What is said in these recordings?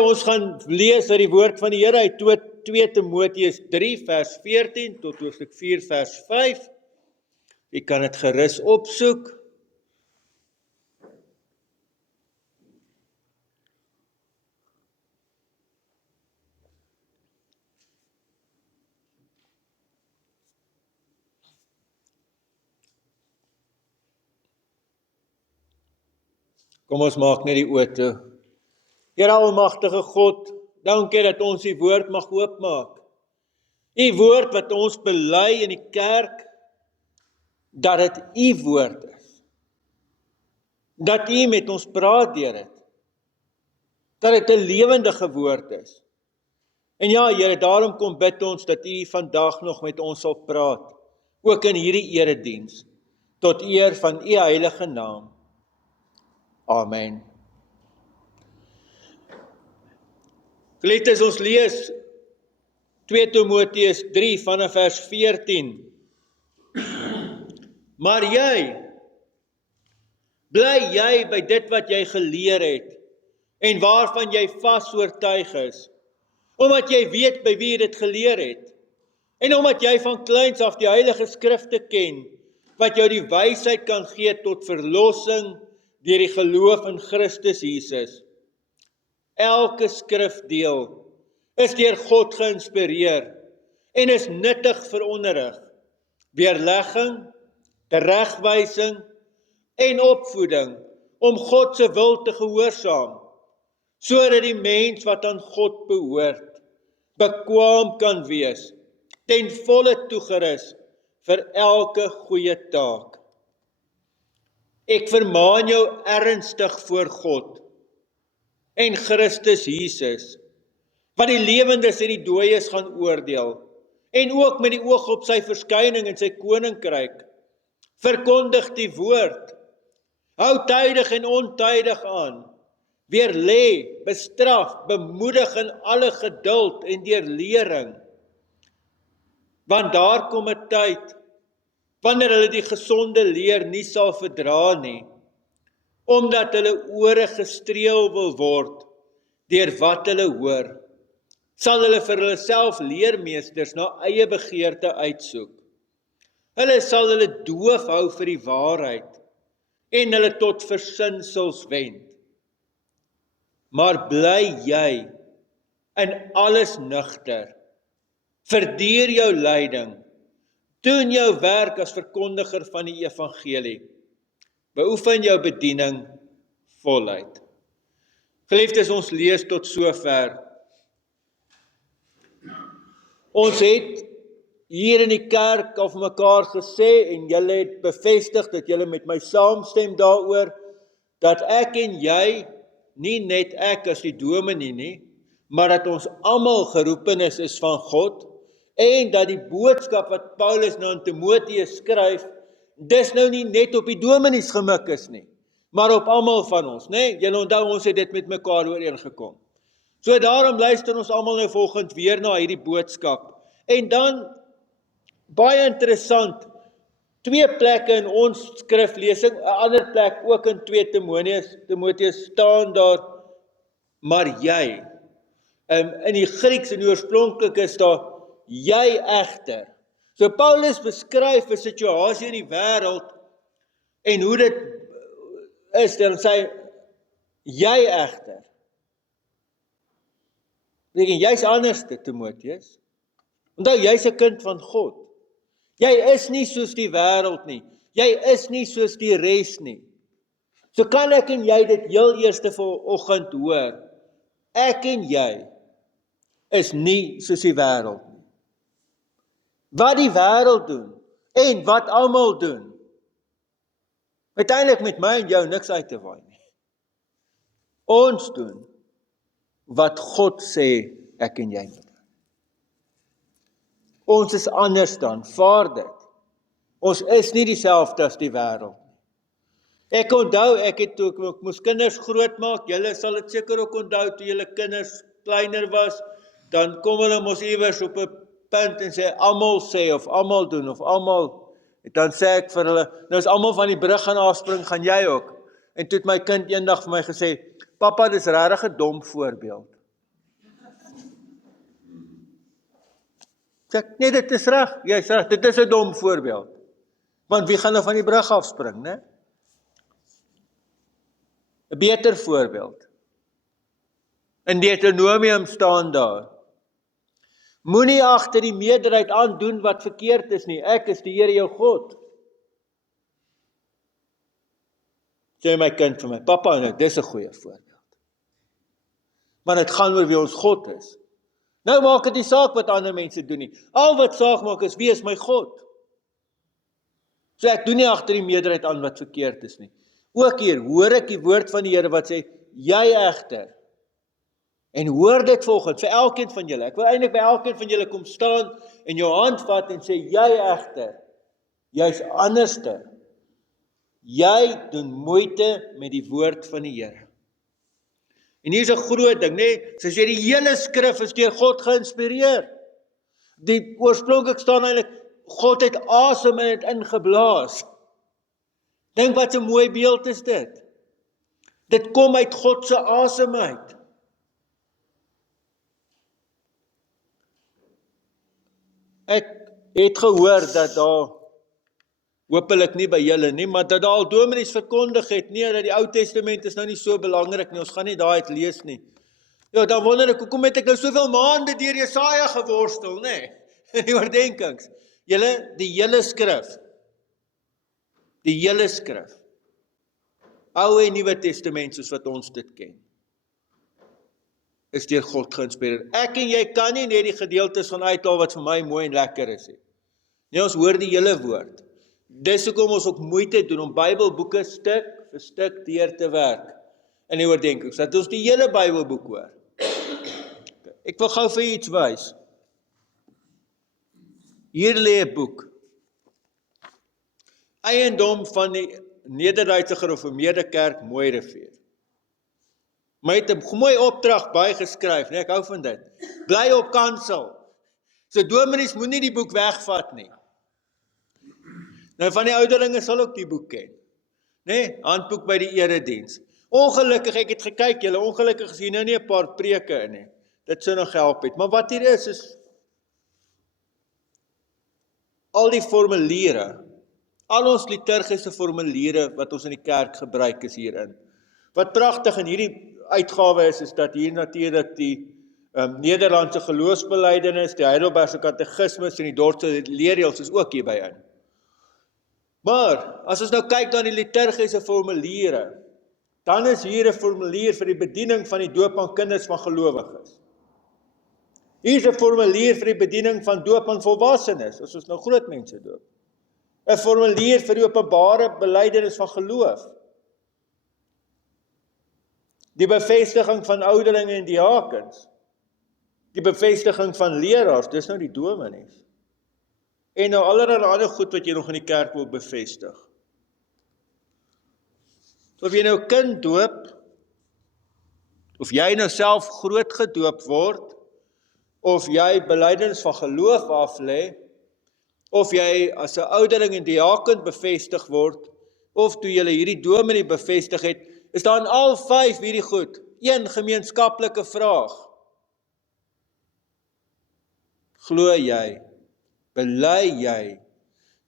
Ons gaan lees uit die woord van die Here uit 2 Timoteus 3 vers 14 tot hoofstuk 4 vers 5. Jy kan dit gerus opsoek. Kom ons maak net die oë toe. Here almagtige God, dankie dat ons die woord mag oopmaak. Die woord wat ons bely in die kerk, dat dit u woord is. Dat u met ons praat deur dit. Dat dit 'n lewendige woord is. En ja, Here, daarom kom bid ons dat u vandag nog met ons sal praat, ook in hierdie erediens, tot eer van u heilige naam. Amen. Geliefdes, ons lees 2 Timoteus 3 vanaf vers 14. Maar bly jy by dit wat jy geleer het en waarvan jy vas oortuig is, omdat jy weet by wie jy dit geleer het en omdat jy van kleins af die heilige skrifte ken, wat jou die wysheid kan gee tot verlossing deur die geloof in Christus Jesus. Elke skrifdeel is deur God geïnspireer en is nuttig vir onderrig, weerlegging, teregwysing en opvoeding om God se wil te gehoorsaam, sodat die mens wat aan God behoort, bekwaam kan wees, ten volle toegerus vir elke goeie taak. Ek vermaan jou ernstig voor God en Christus Jesus, wat die lewendes en die dooies gaan oordeel, en ook met die oog op sy verskyning in sy koninkryk, verkondig die woord, hou tydig en ontydig aan, weerlê, bestraf, bemoedig in alle geduld en deurlering, want daar kom 'n tyd, wanneer hulle die gesonde leer nie sal verdra nie, omdat hulle ore gestreel wil word, deur wat hulle hoor, sal hulle vir hulle self leermeesters na eie begeerte uitsoek. Hulle sal hulle doof hou vir die waarheid, en hulle tot versinsels wend. Maar bly jy in alles nugter, verduur jou lyding, doen jou werk as verkondiger van die evangelie, beoefen jou bediening voluit. Geliefdes, ons lees tot sover. Ons het hier in die kerk al vir mekaar gesê, en julle het bevestig dat julle met my saamstem daaroor, dat ek en jy, nie net ek as die dominee nie, maar dat ons almal geroepenis is van God, en dat die boodskap wat Paulus nou aan Timoteus skryf, dis nou nie net op die dominees gemik is nie, maar op almal van ons, né? Julle onthou, ons het dit met mekaar ooreengekom. So daarom luister ons almal nou volgend weer na hierdie boodskap. En dan, baie interessant, 2 plekke in ons skriflesing, 'n ander plek ook in 2 Timoteus staan daar, maar jy. In die Grieks, in die oorspronklik is daar, jy egter. So Paulus beskryf 'n situasie in die wêreld, en hoe dit is, dan sê jy egter. Jy's anders, Timoteus. Onthou, jy's 'n kind van God. Jy is nie soos die wêreld nie. Jy is nie soos die res nie. So kan ek en jy dit heel eerste vanoggend hoor. Ek en jy is nie soos die wêreld nie. Wat die wêreld doen en wat almal doen, uiteindelik met my en jou niks uit te waai nie. Ons doen wat God sê ek en jy moet doen. Ons is anders dan, vaar dit. Ons is nie dieselfde as die wêreld nie. Ek onthou, ek het toe ek moes kinders grootmaak, julle sal dit seker ook onthou, toe julle kinders kleiner was, dan kom hulle mos iewers op 'n punt en sê, almal sê, of almal doen, of almal, dan sê ek vir hulle, nou as almal van die brug gaan afspring, gaan jy ook. En toe het my kind eendag vir my gesê, papa, dis regtig 'n dom voorbeeld. Sê ek, nee, dit is reg, jy's reg, dit is 'n dom voorbeeld. Want wie gaan nou van die brug afspring, né? 'n beter voorbeeld. In Deuteronomium staan daar: Moenie agter die meerderheid aandoen wat verkeerd is nie. Ek is die Here jou God. Sê my kind vir my, pappa, nou, dis 'n goeie voorbeeld. Maar dit gaan oor wie ons God is. Nou maak dit nie saak wat ander mense doen nie. Al wat saak maak is, wie is my God? So ek doen nie agter die meerderheid aan wat verkeerd is nie. Ook hier hoor ek die woord van die Here wat sê, jy egter. En hoor dit volgens, vir elkeen van julle. Ek wil eintlik by elkeen van julle kom staan en jou hand vat en sê, jy egter, jy's anderste. Jy doen moeite met die woord van die Here. En hier is 'n groot ding, né? Sy sê die hele skrif is deur God geïnspireer. Die oorspronklik staan eintlik, God het asem in dit ingeblaas. Dink wat 'n mooi beeld is dit. Dit kom uit God se asem uit. Ek het gehoor dat daar, hopelik nie by julle nie, maar dat daar al dominees verkondig het, nee, dat die Ou Testament is nou nie so belangrik nie, ons gaan nie daai uit lees nie. Ja, dan wonder ek, hoekom het ek nou soveel maande deur Jesaja geworstel, nê? Die oordenkings. Julle, die hele skrif. Die hele skrif. Ou en Nuwe Testament soos wat ons dit ken, is deur God geïnspireer. Ek en jy kan nie net die gedeeltes van uithaal wat vir my mooi en lekker is nie. Nee, ons hoor die hele woord. Dis hoekom ons ook moeite doen om Bybelboeke stuk vir stuk deur te werk in die oordenkings, dat ons die hele Bybelboek hoor. Ek wil gou vir iets wys. Hier lê 'n boek. Eiendom van die Nederduitse Gereformeerde Kerk Mooirivier. My het 'n mooi opdrag bygeskryf, nee, ek hou van dit. Bly op kansel. So dominees moenie die boek wegvat nie. Nou van die ouderlinge sal ook die boek ken. Nee, handboek by die erediens. Ongelukkig, ek het gekyk, julle ongelukkig is hier nou nie 'n paar preke in nie. Dit sou nog help het. Maar wat hier is al die formuliere, al ons liturgiese formuliere wat ons in die kerk gebruik is hierin. Wat pragtig in hierdie uitgawe is dat hier natuurlik die Nederlandse geloofsbelijdenis, die Heidelbergse katekismus en die Dordtse leerreëls is ook hierby in. Maar, as ons nou kyk na die liturgiese formuliere, dan is hier 'n formulier vir die bediening van die doop aan kinders van gelowiges. Hier is 'n formulier vir die bediening van doop aan volwassenes, as ons nou groot mense doop. 'n formulier vir die openbare belydenis van geloof. Die bevestiging van ouderlinge en diakens. Die bevestiging van leraars, dis nou die dominees. En nou allerlei ander goed wat jy nog in die kerk wil bevestig. So of jy nou kind doop, of jy nou self groot gedoop word, of jy belydenis van geloof aflê, of jy as 'n ouderling en diaken bevestig word, of toe jy hierdie dominee bevestig het, is daar in al 5 hierdie goed, een gemeenskaplike vraag. Glo jy, bely jy,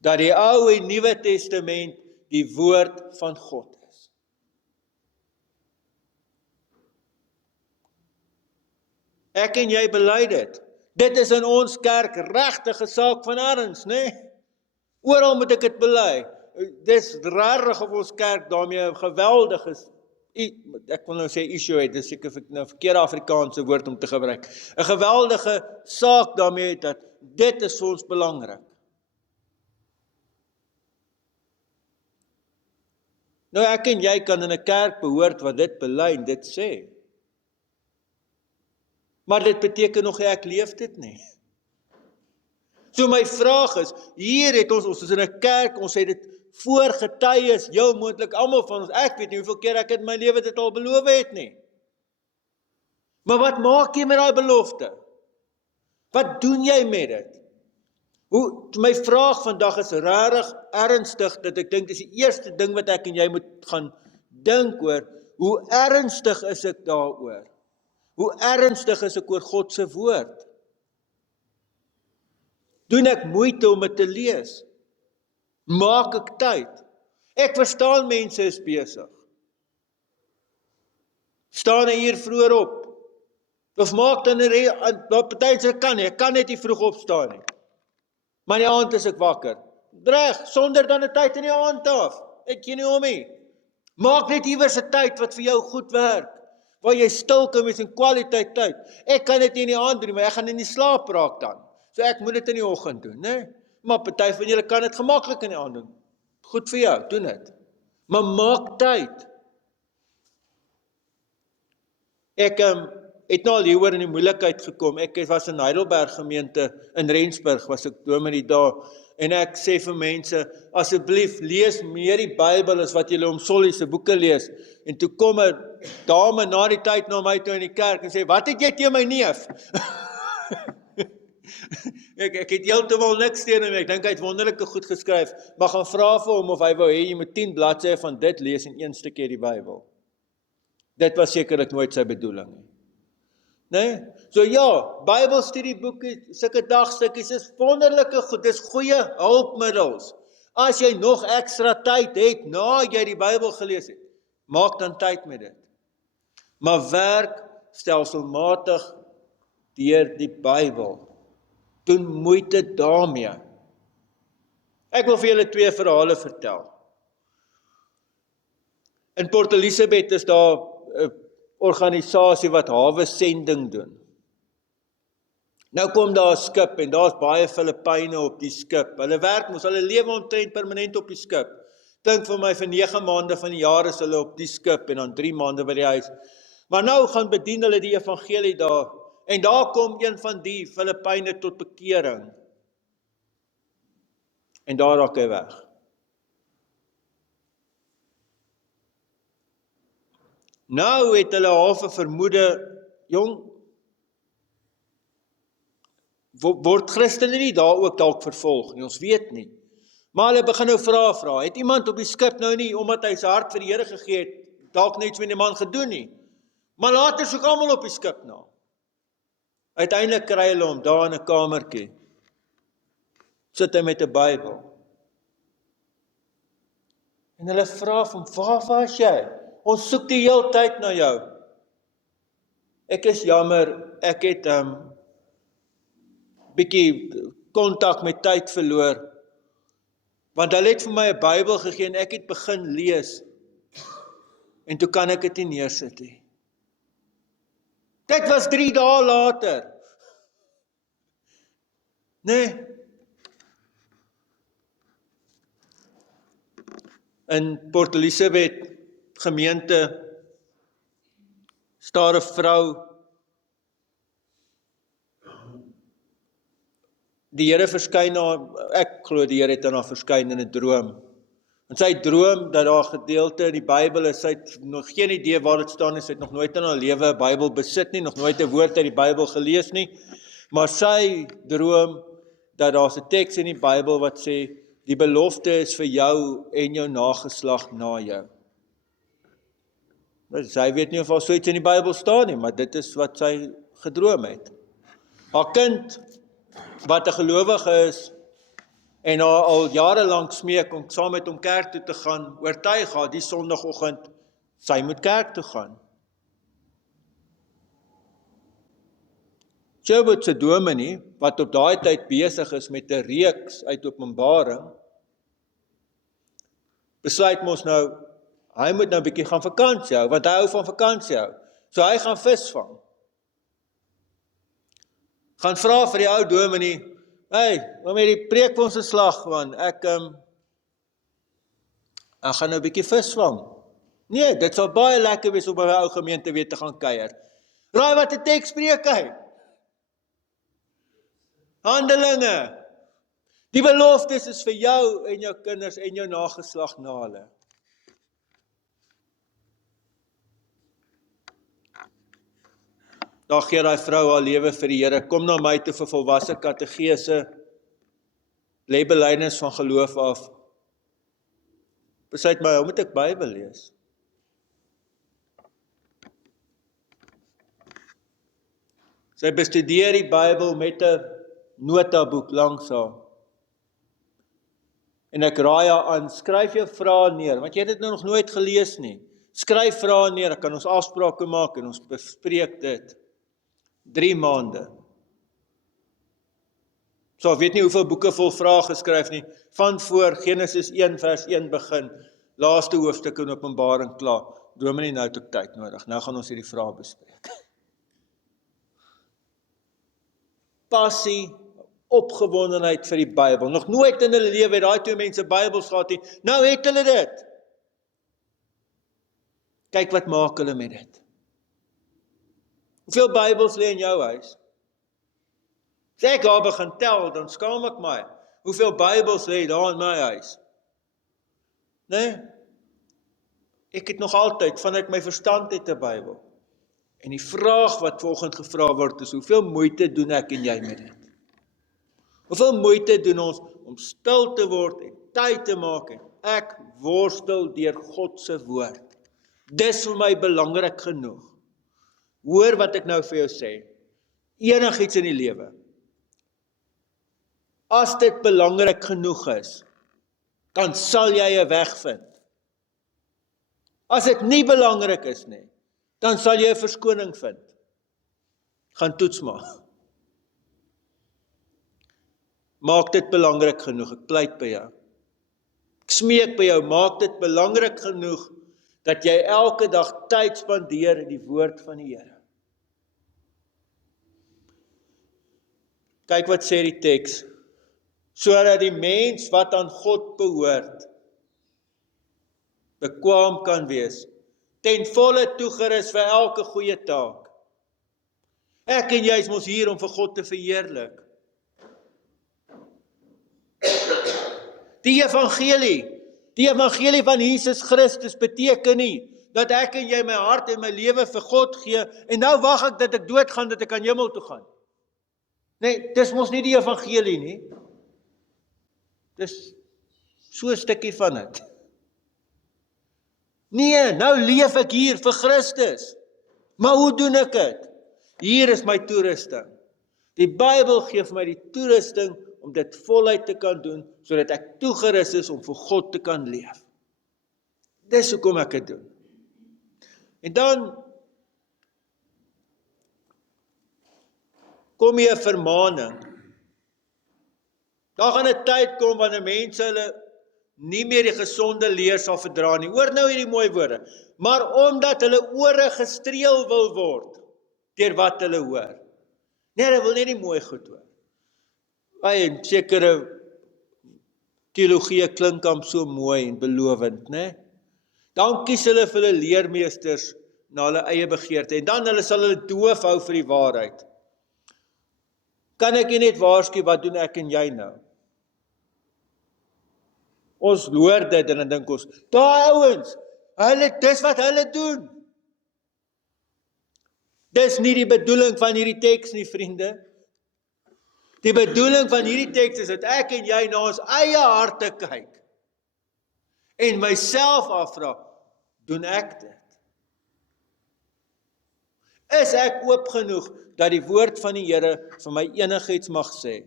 dat die Ou en Nuwe Testament die woord van God is? Ek en jy bely dit. Dit is in ons kerk regtig 'n saak van erns, né? Oral moet ek dit bely. Dis rarig of ons kerk daarmee 'n geweldige, ek wil nou sê issue het, dis seker 'n verkeerde Afrikaanse woord om te gebruik. 'n geweldige saak daarmee dat dit is vir ons belangrik. Nou ek en jy kan in 'n kerk behoort wat dit bely en dit sê. Maar dit beteken nog nie ek leef dit nie. So my vraag is, hier het ons is in 'n kerk, ons het dit voor getuies, heel moontlik almal van ons, ek weet nie hoeveel keer ek in my lewe dit al beloof het nie. Maar wat maak jy met daai belofte? Wat doen jy met dit? My vraag vandag is regtig ernstig, dat ek dink dis die eerste ding wat ek en jy moet gaan dink oor, hoe ernstig is ek daaroor? Hoe ernstig is ek oor God se woord? Doen ek moeite om dit te lees? Maak ek tyd? Ek verstaan mense is besig. Staan 'n uur vroeër op. Of maak dan 'n party se kan nie, ek kan net nie vroeg opstaan nie. Maar in die aand is ek wakker. Reg, sonder dan 'n tyd in die aand af. Ek gee nie om nie. Maak net iewers 'n tyd wat vir jou goed werk, waar jy stil kan wees en kwaliteit tyd. Ek kan dit nie in die aand doen, maar ek gaan in die slaap raak dan. So ek moet dit in die oggend doen, né? Maar party van julle kan dit gemaklik in die aand doen. Goed vir jou, doen dit. Maar maak tyd. Ek het nou al hieroor in die moeilikheid gekom. Ek was in Heidelberg gemeente, in Rensburg, was ek dominee daar, en ek sê vir mense, asseblief lees meer die Bybel as wat julle om Solly se boeke lees. En toe kom 'n dame na die tyd na my toe in die kerk en sê, wat het jy teen my neef? ek het heeltemal niks teen hom, ek dink hy het wonderlike goed geskryf, maar gaan vra vir hom of hy wou hê jy moet 10 bladsye van dit lees en 1 stukkie die Bybel. Dit was sekerlik nooit sy bedoeling nie. Nee? So ja, Bybelstudieboeke, sulke dagstukkies is wonderlike goed, dis goeie hulpmiddels. As jy nog ekstra tyd het, na jy die Bybel gelees het, maak dan tyd met dit. Maar werk stelselmatig deur die Bybel. Doen moeite daarmee. Ek wil vir julle 2 verhale vertel. In Port Elizabeth is daar 'n organisasie wat hawe sending doen. Nou kom daar 'n skip en daar's baie Filippyne op die skip. Hulle werk mos, hulle lewe omtrent permanent op die skip. Dink vir my vir 9 maande van die jaar is hulle op die skip en dan 3 maande by die huis. Maar nou gaan bedien hulle die evangelie daar. En daar kom een van die Filippyne tot bekering. En daar raak hy weg. Nou het hulle half 'n vermoede, jong, word Christene nie daar ook dalk vervolg nie, ons weet nie. Maar hulle begin nou vra, het iemand op die skip nou nie, omdat hy sy hart vir die Here gegee het, dalk net met die man gedoen nie. Maar later soek almal op die skip na. Uiteindelik kry hulle hom daar in 'n kamertjie. Sit hy met 'n Bybel. En hulle vra hom, waar was jy? Ons soek die hele tyd na jou. Ek is jammer, ek het bietjie kontak met tyd verloor. Want hulle het vir my 'n Bybel gegee en ek het begin lees. En toe kan ek dit nie neersit nie. Dit was 3 dae later. Nee. In Port Elizabeth gemeente staan 'n vrou. Die Here verskyn haar, ek glo die Here het aan haar verskyn in 'n droom. En sy droom dat daar 'n gedeelte in die Bybel is, sy het nog geen idee waar dit staan nie, sy het nog nooit in haar lewe 'n Bybel besit nie, nog nooit 'n woord uit die Bybel gelees nie, maar sy droom dat daar 'n teks in die Bybel wat sê, die belofte is vir jou en jou nageslag na jou. Sy weet nie of daar so iets in die Bybel staan nie, maar dit is wat sy gedroom het. Haar kind, wat 'n gelowige is, en haar al jare lank smeek om saam met hom kerk toe te gaan, oortuig haar die Sondagoggend, sy moet kerk toe gaan. Jobert se dominee, wat op daai tyd besig is met 'n reeks uit Openbaring, besluit mos nou, hy moet nou 'n bietjie gaan vakansie hou, want hy hou van vakansie hou. So hy gaan visvang. Gaan vra vir die ou dominee, hey, wil jy die preek vir ons 'n slag, want ek gaan nou 'n bietjie visvang. Nee, dit sal baie lekker wees om by 'n ou gemeente weer te gaan kuier. Raai wat 'n teks spreek hy? Handelinge. Die beloftes is vir jou en jou kinders en jou nageslag na hulle. Daar gee daai vrou haar lewe vir die Here, kom na my toe vir volwasse kategese, lê belydenis van geloof af. Besluit my, hoe moet ek Bybel lees? Sy bestudeer die Bybel met 'n notaboek langs haar. En ek raai haar aan, skryf jou vrae neer, want jy het dit nou nog nooit gelees nie. Skryf vrae neer, dan kan ons afsprake maak en ons bespreek dit. 3 maande. So, ek weet nie hoeveel boeke vol vrae geskryf nie, van voor Genesis 1 vers 1 begin, laaste hoofstuk in Openbaring klaar. Dominee, nou het ek tyd nodig, nou gaan ons hierdie vrae bespreek. Passie, opgewondenheid vir die Bybel. Nog nooit in hulle lewe het daai 2 mense Bybels gehad nie. Nou het hulle dit. Kyk wat maak hulle met dit. Hoeveel Bybels lê in jou huis? As ek daar begin tel, dan skaam ek my. Hoeveel Bybels lê daar in my huis? Nee? Ek het nog altyd, vanuit my verstand het 'n Bybel. En die vraag wat volgende gevra word is, hoeveel moeite doen ek en jy met dit? Hoeveel moeite doen ons om stil te word en tyd te maak en ek worstel deur God se woord. Dis vir my belangrik genoeg. Hoor wat ek nou vir jou sê. Enigiets in die lewe. As dit belangrik genoeg is, dan sal jy 'n weg vind. As dit nie belangrik is nie, dan sal jy 'n verskoning vind. Gaan toets maar. Maak dit belangrik genoeg, ek pleit by jou. Ek smeek by jou, maak dit belangrik genoeg, dat jy elke dag tyd spandeer in die woord van die Here. Kyk wat sê die teks, sodat die mens wat aan God behoort, bekwaam kan wees, ten volle toegerus vir elke goeie taak. Ek en jy is mos hier om vir God te verheerlik. Die evangelie van Jesus Christus beteken nie, dat ek en jy my hart en my lewe vir God gee, en nou wag ek dat ek doodgaan, dat ek aan hemel toe gaan. Nee, dis mos nie die evangelie nie. Dis so 'n stukkie van dit. Nee, nou leef ek hier vir Christus. Maar hoe doen ek dit? Hier is my toerusting. Die Bybel gee vir my die toerusting om dit voluit te kan doen, sodat ek toegerus is om vir God te kan leef. Dis hoekom ek dit doen. En dan kom hier 'n vermaaning. Daar gaan 'n tyd kom wanneer mense hulle nie meer die gesonde leer sal verdra nie. Hoor nou hierdie mooi woorde. Maar omdat hulle ore gestreel wil word deur wat hulle hoor. Nee, hulle wil net nie mooi goed hoor. En sekere teologie klink hom so mooi en belovend, né? Dan kies hulle vir hulle leermeesters na hulle eie begeerte en dan sal hulle doof hou vir die waarheid. Kan ek net waarsku, wat doen ek en jy nou? Ons hoor dit en dan dink ons, daai ouens, dis wat hulle doen. Dis nie die bedoeling van hierdie teks nie, vriende. Die bedoeling van hierdie teks is dat ek en jy na ons eie harte kyk en myself afvra, doen ek dit? Is ek oop genoeg dat die woord van die Here vir my enigiets mag sê,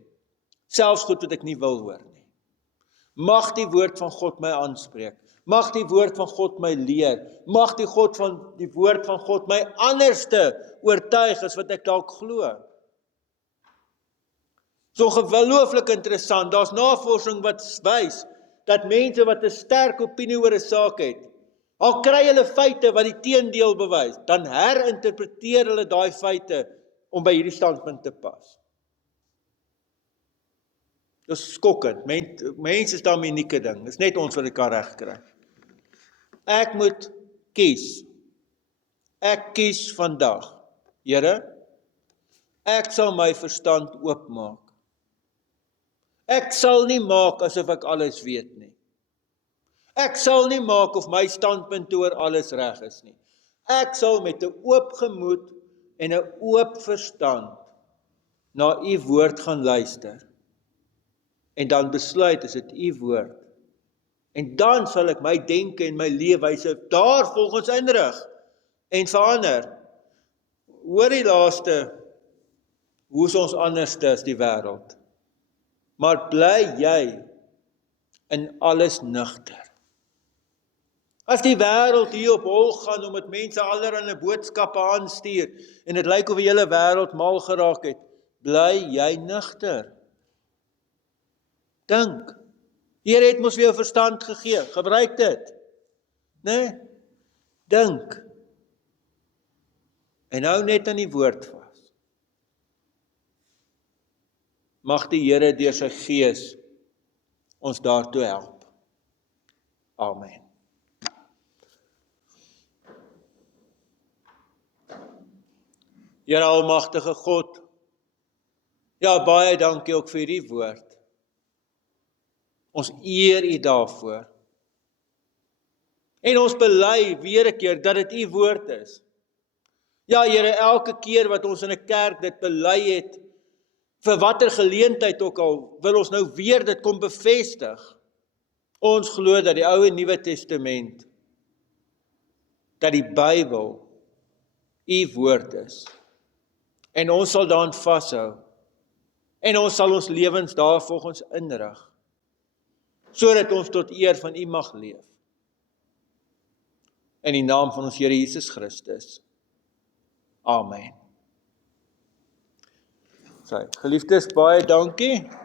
selfs goed wat ek nie wil hoor nie? Mag die woord van God my aanspreek, mag die woord van God my leer, mag die woord van God my anderste oortuig as wat ek dalk glo. So ongelooflik interessant, daar's navorsing wat wys, dat mense wat 'n sterk opinie oor 'n saak het, al kry hulle feite wat die teendeel bewys, dan herinterpreteer hulle daai feite om by hierdie standpunt te pas. Dis skokkend. Mense is daar 'n unieke ding. Dis net ons wat dit kan regkry. Ek moet kies. Ek kies vandag. Here, ek sal my verstand oopmaak. Ek sal nie maak asof ek alles weet nie. Ek sal nie maak of my standpunt oor alles reg is nie. Ek sal met 'n oop gemoed en 'n oop verstand na u woord gaan luister. En dan besluit, is dit u woord. En dan sal ek my denke en my leefwyse daarvolgens inrig en verander. Hoor die laaste, hoe is ons anders as die wêreld? maar bly jy in alles nugter. As die wêreld hier op hol gaan, omdat mense allerlei boodskappe aanstuur, en dit lyk of die hele wêreld mal geraak het, bly jy nugter. Dink, die Here het mos vir jou verstand gegee, gebruik dit. Nee, dink. En hou net aan die woord vas. Mag die Here deur sy Gees ons daartoe help. Amen. Here almagtige God, ja, baie dankie ook vir die woord. Ons eer U daarvoor. En ons bely weer 'n keer dat dit U woord is. Ja, Here, elke keer wat ons in 'n kerk dit bely het, vir watter geleentheid ook al, wil ons nou weer dit kom bevestig. Ons glo dat die Ou en Nuwe Testament, dat die Bybel U woord is. En ons sal daaraan vashou. En ons sal ons lewens daarvolgens inrig, sodat ons tot eer van U mag leef. In die naam van ons Here Jesus Christus. Amen. Geliefdes, baie dankie.